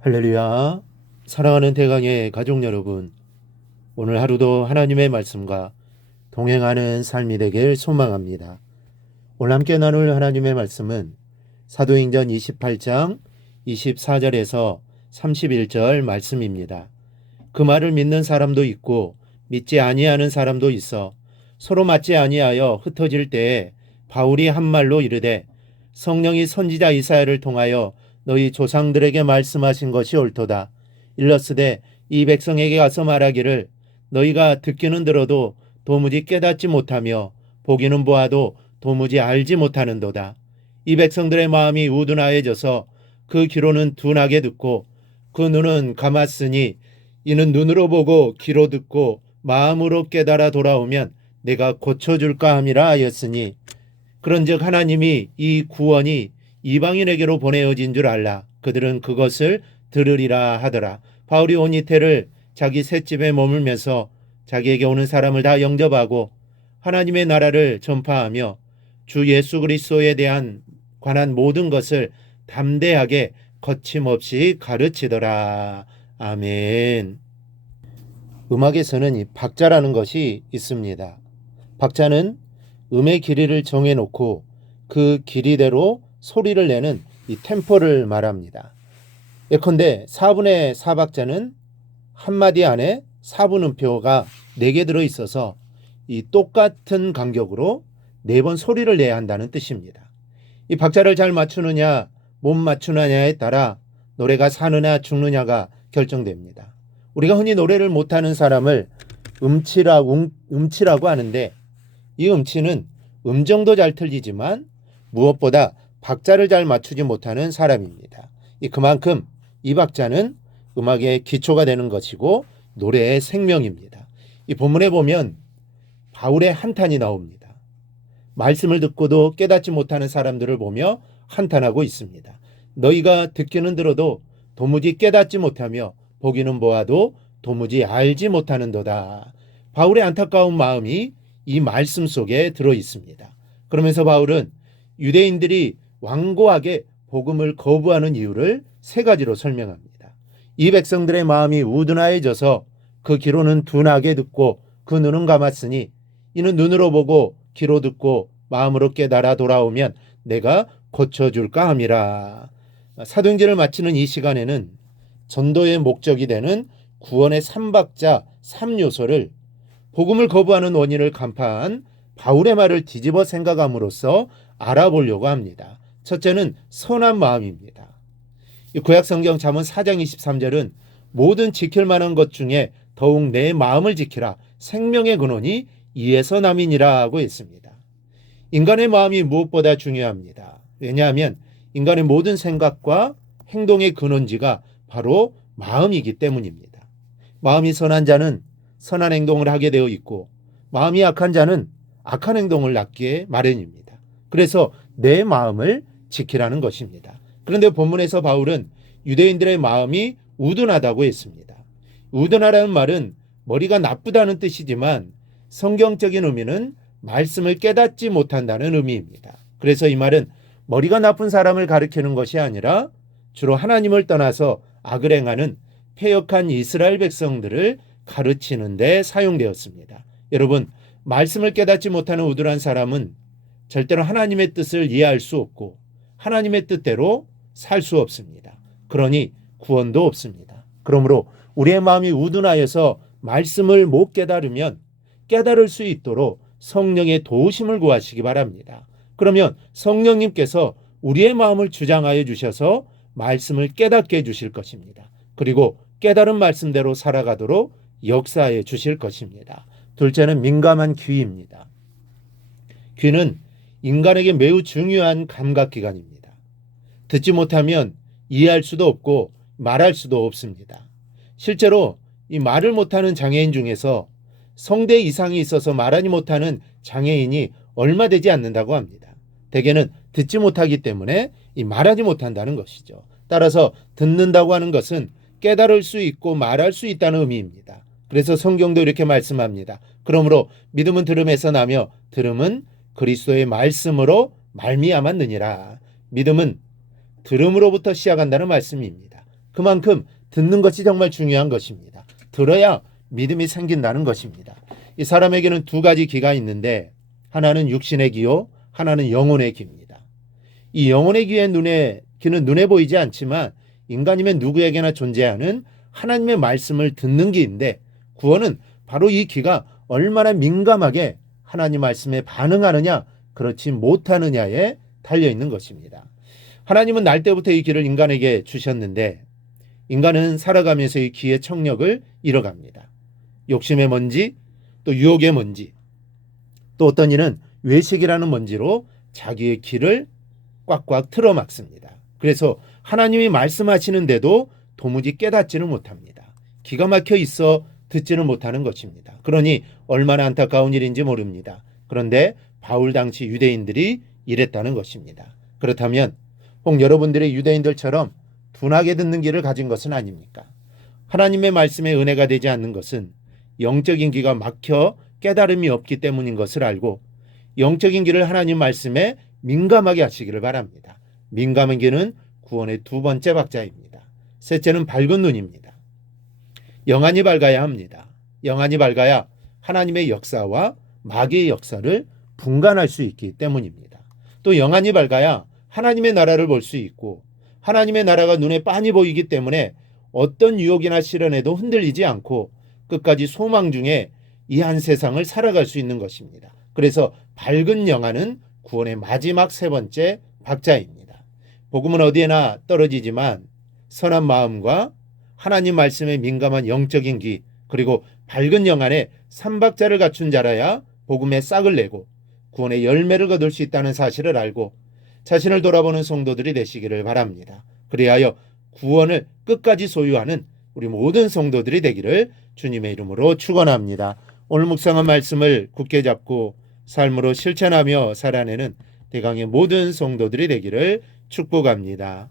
할렐루야. 사랑하는 대강의 가족 여러분, 오늘 하루도 하나님의 말씀과 동행하는 삶이 되길 소망합니다. 오늘 함께 나눌 하나님의 말씀은 사도행전 28장 24절에서 31절 말씀입니다. 그 말을 믿는 사람도 있고 믿지 아니하는 사람도 있어 서로 맞지 아니하여 흩어질 때에 바울이 한 말로 이르되 성령이 선지자 이사야를 통하여 너희 조상들에게 말씀하신 것이 옳도다. 일러스되 이 백성에게 가서 말하기를 너희가 듣기는 들어도 도무지 깨닫지 못하며 보기는 보아도 도무지 알지 못하는도다. 이 백성들의 마음이 우둔하여져서 그 귀로는 둔하게 듣고 그 눈은 감았으니 이는 눈으로 보고 귀로 듣고 마음으로 깨달아 돌아오면 내가 고쳐줄까 함이라 하였으니 그런즉 하나님이 이 구원이 이방인에게로 보내어진 줄 알라. 그들은 그것을 들으리라 하더라. 바울이 온 이태를 자기 셋집에 머물면서 자기에게 오는 사람을 다 영접하고 하나님의 나라를 전파하며 주 예수 그리스도에 대한 관한 모든 것을 담대하게 거침없이 가르치더라. 아멘. 음악에서는 이 박자라는 것이 있습니다. 박자는 음의 길이를 정해놓고 그 길이대로 소리를 내는 이 템포를 말합니다. 예컨대 4분의 4박자는 한마디 안에 4분음표가 4개 들어있어서 이 똑같은 간격으로 4번 소리를 내야 한다는 뜻입니다. 이 박자를 잘 맞추느냐 못 맞추느냐에 따라 노래가 사느냐 죽느냐가 결정됩니다. 우리가 흔히 노래를 못하는 사람을 음치라고 하는데 이 음치는 음정도 잘 틀리지만 무엇보다 박자를 잘 맞추지 못하는 사람입니다. 그만큼 이 박자는 음악의 기초가 되는 것이고 노래의 생명입니다. 이 본문에 보면 바울의 한탄이 나옵니다. 말씀을 듣고도 깨닫지 못하는 사람들을 보며 한탄하고 있습니다. 너희가 듣기는 들어도 도무지 깨닫지 못하며 보기는 보아도 도무지 알지 못하는도다. 바울의 안타까운 마음이 이 말씀 속에 들어 있습니다. 그러면서 바울은 유대인들이 완고하게 복음을 거부하는 이유를 3가지로 설명합니다. 이 백성들의 마음이 우둔하여져서 그 귀로는 둔하게 듣고 그 눈은 감았으니 이는 눈으로 보고 귀로 듣고 마음으로 깨달아 돌아오면 내가 고쳐줄까 함이라. 사도행전을 마치는 이 시간에는 전도의 목적이 되는 구원의 3박자 3요소를 복음을 거부하는 원인을 간파한 바울의 말을 뒤집어 생각함으로써 알아보려고 합니다. 첫째는 선한 마음입니다. 구약성경 잠언 4장 23절은 모든 지킬 만한 것 중에 더욱 내 마음을 지키라. 생명의 근원이 이에서 남이니라 하고 있습니다. 인간의 마음이 무엇보다 중요합니다. 왜냐하면 인간의 모든 생각과 행동의 근원지가 바로 마음이기 때문입니다. 마음이 선한 자는 선한 행동을 하게 되어 있고 마음이 악한 자는 악한 행동을 낳기에 마련입니다. 그래서 내 마음을 지키라는 것입니다. 그런데 본문에서 바울은 유대인들의 마음이 우둔하다고 했습니다. 우둔하라는 말은 머리가 나쁘다는 뜻이지만 성경적인 의미는 말씀을 깨닫지 못한다는 의미입니다. 그래서 이 말은 머리가 나쁜 사람을 가리키는 것이 아니라 주로 하나님을 떠나서 악을 행하는 패역한 이스라엘 백성들을 가르치는 데 사용되었습니다. 여러분, 말씀을 깨닫지 못하는 우둔한 사람은 절대로 하나님의 뜻을 이해할 수 없고 하나님의 뜻대로 살 수 없습니다. 그러니 구원도 없습니다. 그러므로 우리의 마음이 우둔하여서 말씀을 못 깨달으면 깨달을 수 있도록 성령의 도우심을 구하시기 바랍니다. 그러면 성령님께서 우리의 마음을 주장하여 주셔서 말씀을 깨닫게 해주실 것입니다. 그리고 깨달은 말씀대로 살아가도록 역사해 주실 것입니다. 둘째는 민감한 귀입니다. 귀는 인간에게 매우 중요한 감각기관입니다. 듣지 못하면 이해할 수도 없고 말할 수도 없습니다. 실제로 이 말을 못하는 장애인 중에서 성대 이상이 있어서 말하지 못하는 장애인이 얼마 되지 않는다고 합니다. 대개는 듣지 못하기 때문에 이 말하지 못한다는 것이죠. 따라서 듣는다고 하는 것은 깨달을 수 있고 말할 수 있다는 의미입니다. 그래서 성경도 이렇게 말씀합니다. 그러므로 믿음은 들음에서 나며 들음은 그리스도의 말씀으로 말미암았느니라. 믿음은 들음으로부터 시작한다는 말씀입니다. 그만큼 듣는 것이 정말 중요한 것입니다. 들어야 믿음이 생긴다는 것입니다. 이 사람에게는 두 가지 귀가 있는데 하나는 육신의 귀요, 하나는 영혼의 귀입니다. 이 영혼의 귀는 눈에 보이지 않지만 인간이면 누구에게나 존재하는 하나님의 말씀을 듣는 귀인데 구원은 바로 이 귀가 얼마나 민감하게 하나님 말씀에 반응하느냐 그렇지 못하느냐에 달려있는 것입니다. 하나님은 날 때부터 이 귀를 인간에게 주셨는데 인간은 살아가면서 이 귀의 청력을 잃어갑니다. 욕심의 먼지, 또 유혹의 먼지, 또 어떤 이는 외식이라는 먼지로 자기의 귀를 꽉꽉 틀어막습니다. 그래서 하나님이 말씀하시는데도 도무지 깨닫지는 못합니다. 기가 막혀 있어 듣지는 못하는 것입니다. 그러니 얼마나 안타까운 일인지 모릅니다. 그런데 바울 당시 유대인들이 이랬다는 것입니다. 그렇다면 혹 여러분들의 유대인들처럼 둔하게 듣는 귀를 가진 것은 아닙니까? 하나님의 말씀에 은혜가 되지 않는 것은 영적인 귀가 막혀 깨달음이 없기 때문인 것을 알고 영적인 귀를 하나님 말씀에 민감하게 하시기를 바랍니다. 민감한 귀는 구원의 두 번째 박자입니다. 셋째는 밝은 눈입니다. 영안이 밝아야 합니다. 영안이 밝아야 하나님의 역사와 마귀의 역사를 분간할 수 있기 때문입니다. 또 영안이 밝아야 하나님의 나라를 볼 수 있고 하나님의 나라가 눈에 빤히 보이기 때문에 어떤 유혹이나 시련에도 흔들리지 않고 끝까지 소망 중에 이 한 세상을 살아갈 수 있는 것입니다. 그래서 밝은 영안은 구원의 마지막 세 번째 박자입니다. 복음은 어디에나 떨어지지만 선한 마음과 하나님 말씀에 민감한 영적인 귀 그리고 밝은 영안에 삼박자를 갖춘 자라야 복음의 싹을 내고 구원의 열매를 거둘 수 있다는 사실을 알고 자신을 돌아보는 성도들이 되시기를 바랍니다. 그리하여 구원을 끝까지 소유하는 우리 모든 성도들이 되기를 주님의 이름으로 축원합니다. 오늘 묵상한 말씀을 굳게 잡고 삶으로 실천하며 살아내는 대강의 모든 성도들이 되기를 축복합니다.